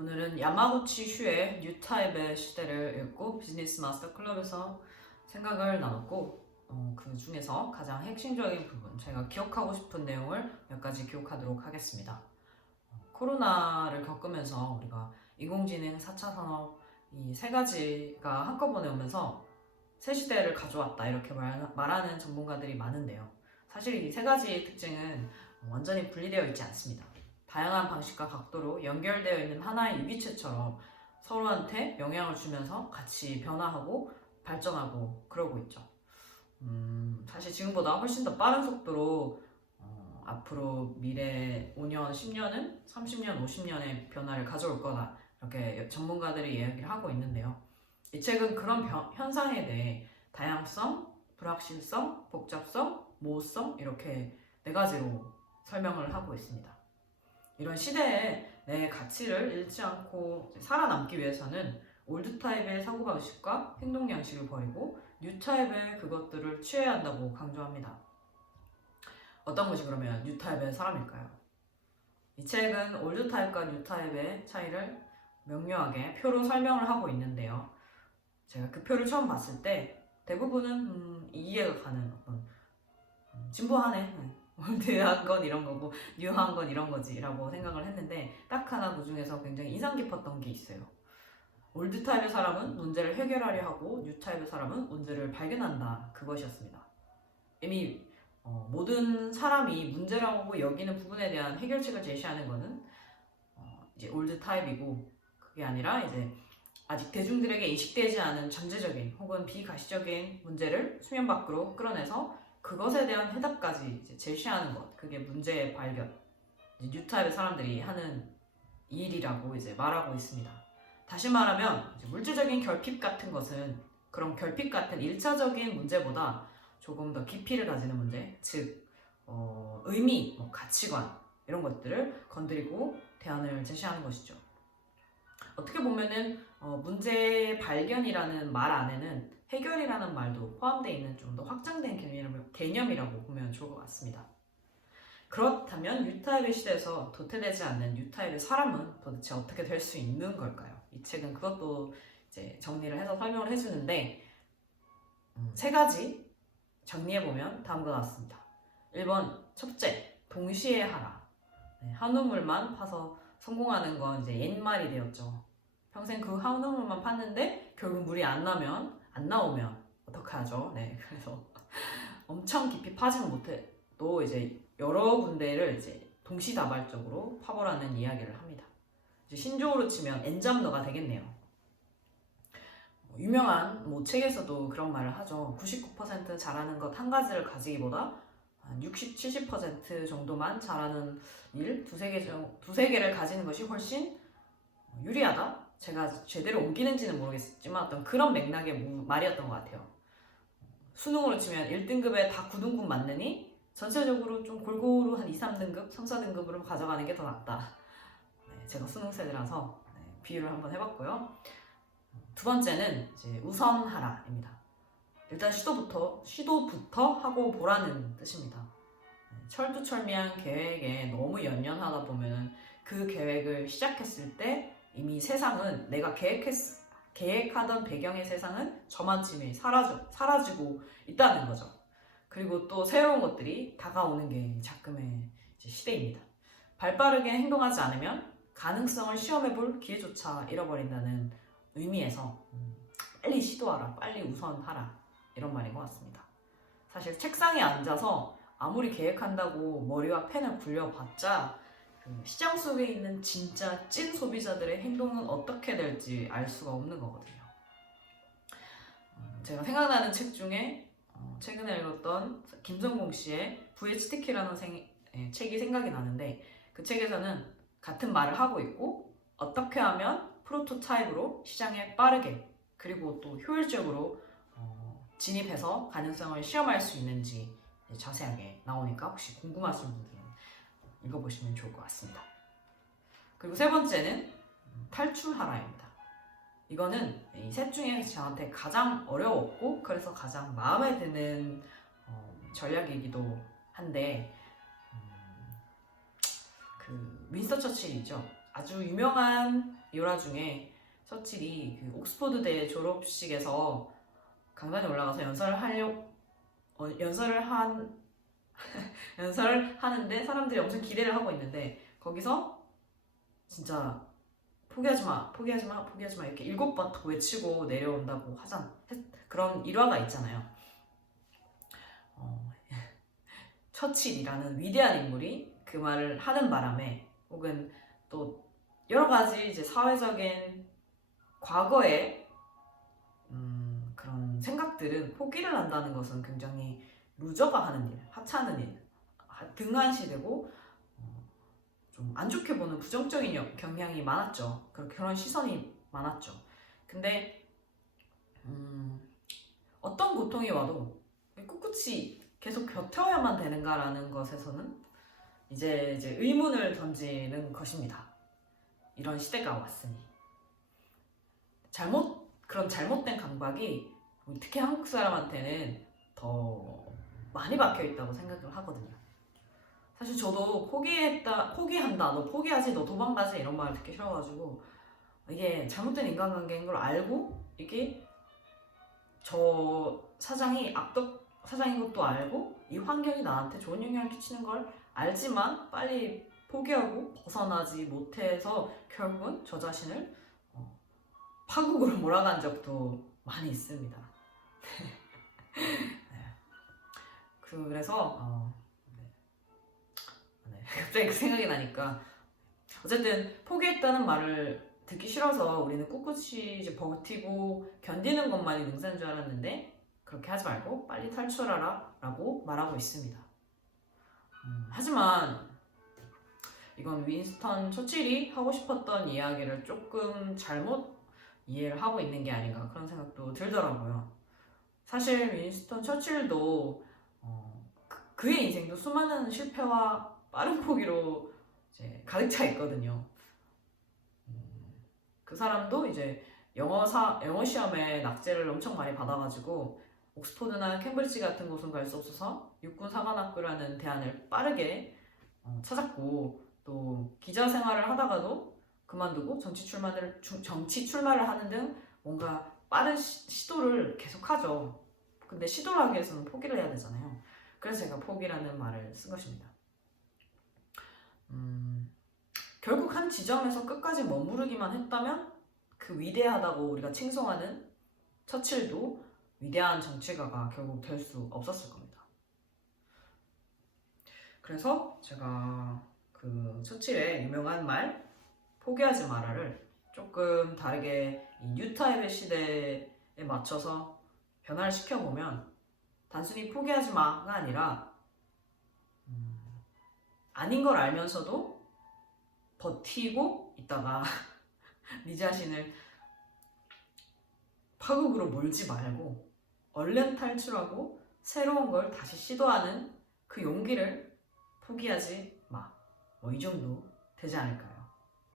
오늘은 야마구치 슈의 뉴타입의 시대를 읽고 비즈니스 마스터 클럽에서 생각을 나눴고 그 중에서 가장 핵심적인 부분, 제가 기억하고 싶은 내용을 몇 가지 기억하도록 하겠습니다. 코로나를 겪으면서 우리가 인공지능, 4차 산업 이 세 가지가 한꺼번에 오면서 새 시대를 가져왔다 이렇게 말하는 전문가들이 많은데요. 사실 이 세 가지의 특징은 완전히 분리되어 있지 않습니다. 다양한 방식과 각도로 연결되어 있는 하나의 유기체처럼 서로한테 영향을 주면서 같이 변화하고 발전하고 그러고 있죠. 사실 지금보다 훨씬 더 빠른 속도로 앞으로 미래 5년, 10년은 30년, 50년의 변화를 가져올 거다 이렇게 전문가들이 이야기를 하고 있는데요. 이 책은 그런 현상에 대해 다양성, 불확실성, 복잡성, 모호성 이렇게 네 가지로 설명을 하고 있습니다. 이런 시대에 내 가치를 잃지 않고 살아남기 위해서는 올드 타입의 사고방식과 행동 양식을 버리고 뉴 타입의 그것들을 취해야 한다고 강조합니다. 어떤 것이 그러면 뉴 타입의 사람일까요? 이 책은 올드 타입과 뉴 타입의 차이를 명료하게 표로 설명을 하고 있는데요. 제가 그 표를 처음 봤을 때 대부분은 이해가 가는 어떤 진보하네, 올드한 건 이런 거고 뉴한 건 이런 거지 라고 생각을 했는데 딱 하나 그 중에서 굉장히 인상 깊었던 게 있어요. 올드 타입의 사람은 문제를 해결하려 하고 뉴 타입의 사람은 문제를 발견한다, 그것이었습니다. 이미 모든 사람이 문제라고 여기는 부분에 대한 해결책을 제시하는 거는 이제 올드 타입이고, 그게 아니라 이제 아직 대중들에게 인식되지 않은 잠재적인 혹은 비가시적인 문제를 수면 밖으로 끌어내서 그것에 대한 해답까지 이제 제시하는 것, 그게 문제의 발견, 뉴 타입의 사람들이 하는 일이라고 이제 말하고 있습니다. 다시 말하면 물질적인 결핍 같은 것은 그런 결핍 같은 1차적인 문제보다 조금 더 깊이를 가지는 문제, 즉 의미, 가치관 이런 것들을 건드리고 대안을 제시하는 것이죠. 어떻게 보면은 문제 발견이라는 말 안에는 해결이라는 말도 포함되어 있는 좀 더 확장된 개념이라고 보면 좋을 것 같습니다. 그렇다면 뉴타입의 시대에서 도태되지 않는 뉴타입의 사람은 도대체 어떻게 될 수 있는 걸까요? 이 책은 그것도 이제 정리를 해서 설명을 해주는데 세 가지 정리해보면 다음과 같습니다. 1번, 첫째, 동시에 하라. 한 우물만 파서 성공하는 건 이제 옛말이 되었죠. 평생 그 한 우물만 팠는데 결국 물이 안 나오면 어떡하죠? 그래서 엄청 깊이 파지는 못해도 이제 여러 군데를 이제 동시다발적으로 파보라는 이야기를 합니다. 이제 신조어로 치면 엔잡러가 되겠네요. 유명한 책에서도 그런 말을 하죠. 99% 잘하는 것 한 가지를 가지기보다 60, 70% 정도만 잘하는 일 두세 개를 가지는 것이 훨씬 유리하다? 제가 제대로 옮기는지는 모르겠지만 어떤 그런 맥락의 말이었던 것 같아요. 수능으로 치면 1등급에 다 9등급 맞느니 전체적으로 좀 골고루 한 2, 3등급, 3, 4등급으로 가져가는 게 더 낫다. 제가 수능 세대라서 비유를 한번 해봤고요. 두 번째는 이제 우선하라입니다. 일단 시도부터 하고 보라는 뜻입니다. 철두철미한 계획에 너무 연연하다 보면 그 계획을 시작했을 때 이미 세상은 내가 계획하던 배경의 세상은 저만침에 사라지고 있다는 거죠. 그리고 또 새로운 것들이 다가오는 게 작금의 시대입니다. 발빠르게 행동하지 않으면 가능성을 시험해볼 기회조차 잃어버린다는 의미에서 빨리 시도하라, 빨리 우선하라 이런 말인 것 같습니다. 사실 책상에 앉아서 아무리 계획한다고 머리와 펜을 굴려봤자 시장 속에 있는 진짜 찐 소비자들의 행동은 어떻게 될지 알 수가 없는 거거든요. 제가 생각나는 책 중에 최근에 읽었던 김성공 씨의 VHTK라는 책이 생각이 나는데, 그 책에서는 같은 말을 하고 있고 어떻게 하면 프로토타입으로 시장에 빠르게 그리고 또 효율적으로 진입해서 가능성을 시험할 수 있는지 자세하게 나오니까 혹시 궁금하신 분들은 읽어보시면 좋을 것 같습니다. 그리고 세 번째는 탈출하라입니다. 이거는 이 셋 중에 저한테 가장 어려웠고 그래서 가장 마음에 드는 전략이기도 한데 그 윈스턴 처칠이죠. 아주 유명한 일화 중에 처칠이 그 옥스퍼드대 졸업식에서 강단에 올라가서 연설을 하는데 사람들이 엄청 기대를 하고 있는데 거기서 진짜 포기하지 마, 포기하지 마, 포기하지 마 이렇게 7번 더 외치고 내려온다고 그런 일화가 있잖아요. 처칠이라는 위대한 인물이 그 말을 하는 바람에 혹은 또 여러 가지 이제 사회적인 과거의 그런 생각들은 포기를 한다는 것은 굉장히 루저가 하는 일, 하찮은 일, 등한시되고 좀 안 좋게 보는 부정적인 경향이 많았죠. 그런 시선이 많았죠. 근데 어떤 고통이 와도 꿋꿋이 계속 버텨야만 되는가라는 것에서는 이제 의문을 던지는 것입니다. 이런 시대가 왔으니 그런 잘못된 감각이 특히 한국 사람한테는 더 많이 박혀 있다고 생각을 하거든요. 사실 저도 포기한다, 너 포기하지, 너 도망가지 이런 말 듣기 싫어가지고 이게 잘못된 인간관계인 걸 알고 이게 저 사장이 악덕 사장인 것도 알고 이 환경이 나한테 좋은 영향을 끼치는 걸 알지만 빨리 포기하고 벗어나지 못해서 결국은 저 자신을 파국으로 몰아간 적도 많이 있습니다. 네. 그래서 갑자기 그 생각이 나니까 어쨌든 포기했다는 말을 듣기 싫어서 우리는 꿋꿋이 이제 버티고 견디는 것만이 능사인 줄 알았는데 그렇게 하지 말고 빨리 탈출하라 라고 말하고 있습니다. 하지만 이건 윈스턴 처칠이 하고 싶었던 이야기를 조금 잘못 이해를 하고 있는 게 아닌가 그런 생각도 들더라고요. 사실 윈스턴 처칠도 그의 인생도 수많은 실패와 빠른 포기로 이제 가득 차 있거든요. 그 사람도 이제 영어 시험에 낙제를 엄청 많이 받아가지고 옥스퍼드나 캠브리지 같은 곳은 갈 수 없어서 육군사관학교라는 대안을 빠르게 찾았고 또 기자 생활을 하다가도 그만두고 정치 출마를 하는 등 뭔가 빠른 시도를 계속하죠. 근데 시도를 하기 위해서는 포기를 해야 되잖아요. 그래서 제가 포기라는 말을 쓴 것입니다. 결국 한 지점에서 끝까지 머무르기만 했다면 그 위대하다고 우리가 칭송하는 처칠도 위대한 정치가가 결국 될 수 없었을 겁니다. 그래서 제가 그 처칠의 유명한 말 포기하지 마라를 조금 다르게 이 뉴타입의 시대에 맞춰서 변화를 시켜보면 단순히 포기하지 마가 아니라 아닌 걸 알면서도 버티고 있다가 네 자신을 파국으로 몰지 말고 얼른 탈출하고 새로운 걸 다시 시도하는 그 용기를 포기하지 마. 이 정도 되지 않을까